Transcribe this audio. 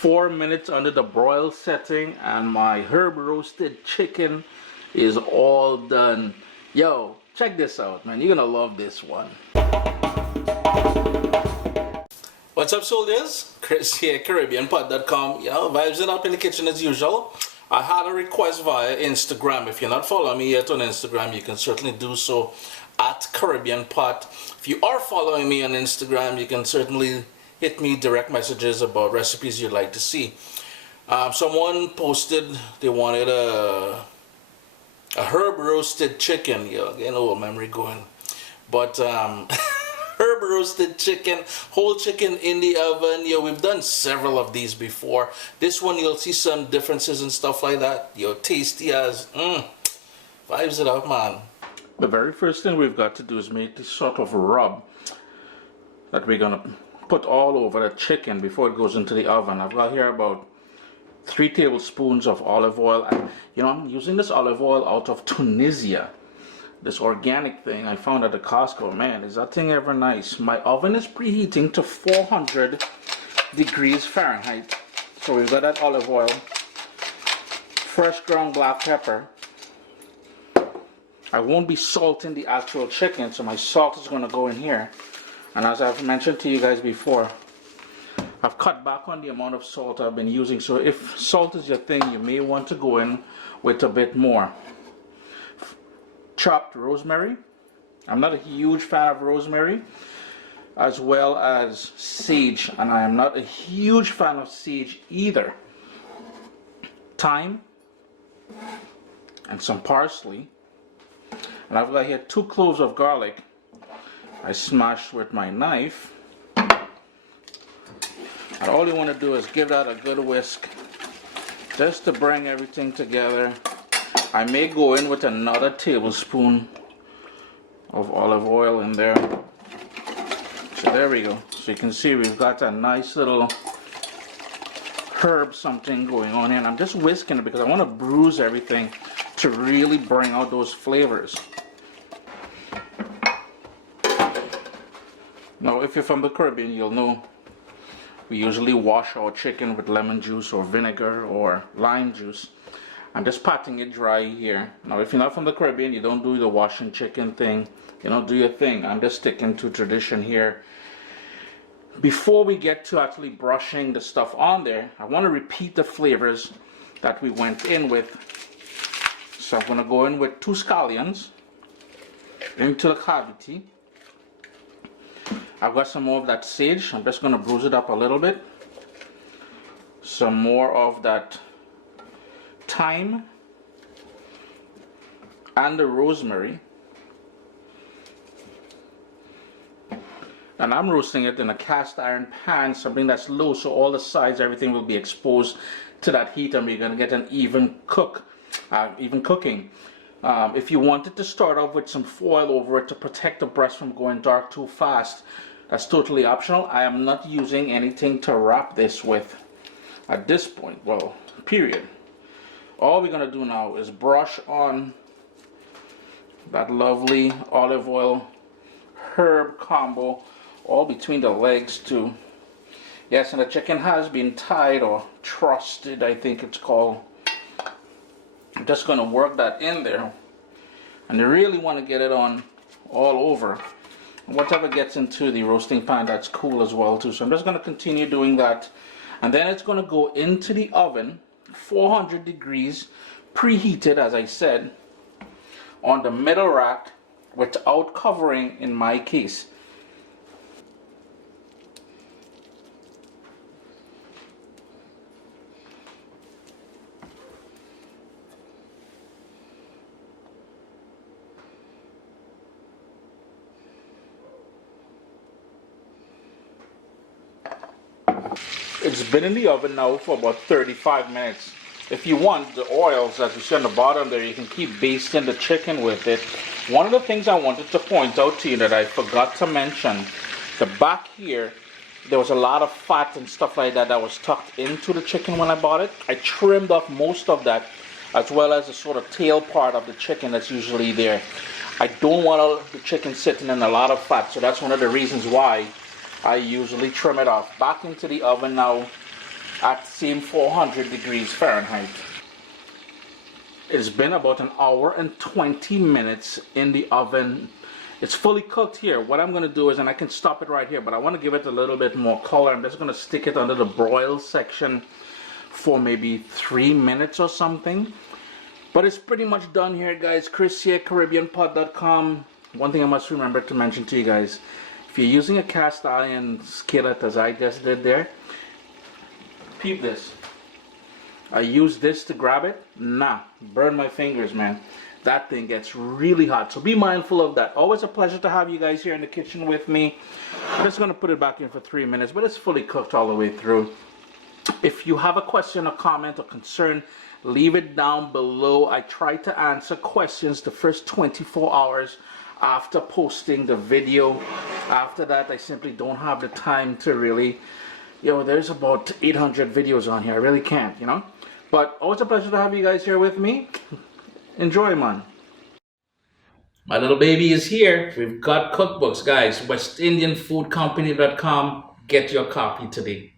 4 minutes under the broil setting, and my herb roasted chicken is all done. Yo, check this out, man. You're gonna love this one. What's up, soldiers? Chris here, caribbeanpot.com. Vibes it up in the kitchen as usual. I had a request via Instagram. If you're not following me yet on Instagram, you can certainly do so at caribbeanpot. If you are following me on Instagram, you can certainly hit me direct messages about recipes you'd like to see. Someone posted they wanted a herb roasted chicken. Yeah, getting a little memory going. But herb roasted chicken, whole chicken in the oven. Yeah, we've done several of these before. This one you'll see some differences and stuff like that. Tasty as vibes it up, man. The very first thing we've got to do is make this sort of rub that we're gonna put all over the chicken before it goes into the oven. I've got here about 3 tablespoons of olive oil. I'm using this olive oil out of Tunisia. This organic thing I found at the Costco. Man, is that thing ever nice. My oven is preheating to 400 degrees Fahrenheit. So we've got that olive oil, fresh ground black pepper. I won't be salting the actual chicken, so my salt is going to go in here. And as I've mentioned to you guys before, I've cut back on the amount of salt I've been using. So if salt is your thing, you may want to go in with a bit more. Chopped rosemary. I'm not a huge fan of rosemary, as well as sage, and I am not a huge fan of sage either. Thyme and some parsley, and I've got here 2 cloves of garlic I smashed with my knife. And all you want to do is give that a good whisk just to bring everything together. I may go in with another tablespoon of olive oil in there. So there we go. So you can see we've got a nice little herb something going on here. And I'm just whisking it because I want to bruise everything to really bring out those flavors. Now, if you're from the Caribbean, you'll know we usually wash our chicken with lemon juice or vinegar or lime juice. I'm just patting it dry here. Now, if you're not from the Caribbean, you don't do the washing chicken thing. You don't do your thing. I'm just sticking to tradition here. Before we get to actually brushing the stuff on there, I want to repeat the flavors that we went in with. So I'm going to go in with 2 scallions into the cavity. I've got some more of that sage. I'm just going to bruise it up a little bit. Some more of that thyme and the rosemary, and I'm roasting it in a cast iron pan, something that's low, so all the sides, everything will be exposed to that heat, and we're going to get an even cooking. If you wanted to start off with some foil over it to protect the breast from going dark too fast, that's totally optional. I am not using anything to wrap this with at this point, well, period. All we're going to do now is brush on that lovely olive oil herb combo all between the legs too. Yes, and the chicken has been tied or trusted, I think it's called. I'm just going to work that in there, and you really want to get it on all over. Whatever gets into the roasting pan, that's cool as well too. So I'm just going to continue doing that, and then it's going to go into the oven, 400 degrees, preheated as I said, on the middle rack without covering in my case. It's been in the oven now for about 35 minutes. If you want, the oils that you see on the bottom there, you can keep basting the chicken with it. One of the things I wanted to point out to you that I forgot to mention, the back here, there was a lot of fat and stuff like that that was tucked into the chicken when I bought it. I trimmed off most of that, as well as the sort of tail part of the chicken that's usually there. I don't want the chicken sitting in a lot of fat, so that's one of the reasons why I usually trim it off. Back into the oven now at same 400 degrees Fahrenheit. It's been about an hour and 20 minutes in the oven. It's fully cooked here. What I'm going to do is, and I can stop it right here, but I want to give it a little bit more color. I'm just going to stick it under the broil section for maybe 3 minutes or something. But it's pretty much done here, guys. Chris here, caribbeanpot.com. One thing I must remember to mention to you guys, if you're using a cast iron skillet as I just did there, peep this. I use this to grab it. Nah, burn my fingers, man. That thing gets really hot, so be mindful of that. Always a pleasure to have you guys here in the kitchen with me. I'm just going to put it back in for 3 minutes, but it's fully cooked all the way through. If you have a question or comment or concern, leave it down below. I try to answer questions the first 24 hours after posting the video. After that, I simply don't have the time to really, there's about 800 videos on here. I really can't, But always a pleasure to have you guys here with me. Enjoy, man. My little baby is here. We've got cookbooks, guys. WestIndianFoodCompany.com. Get your copy today.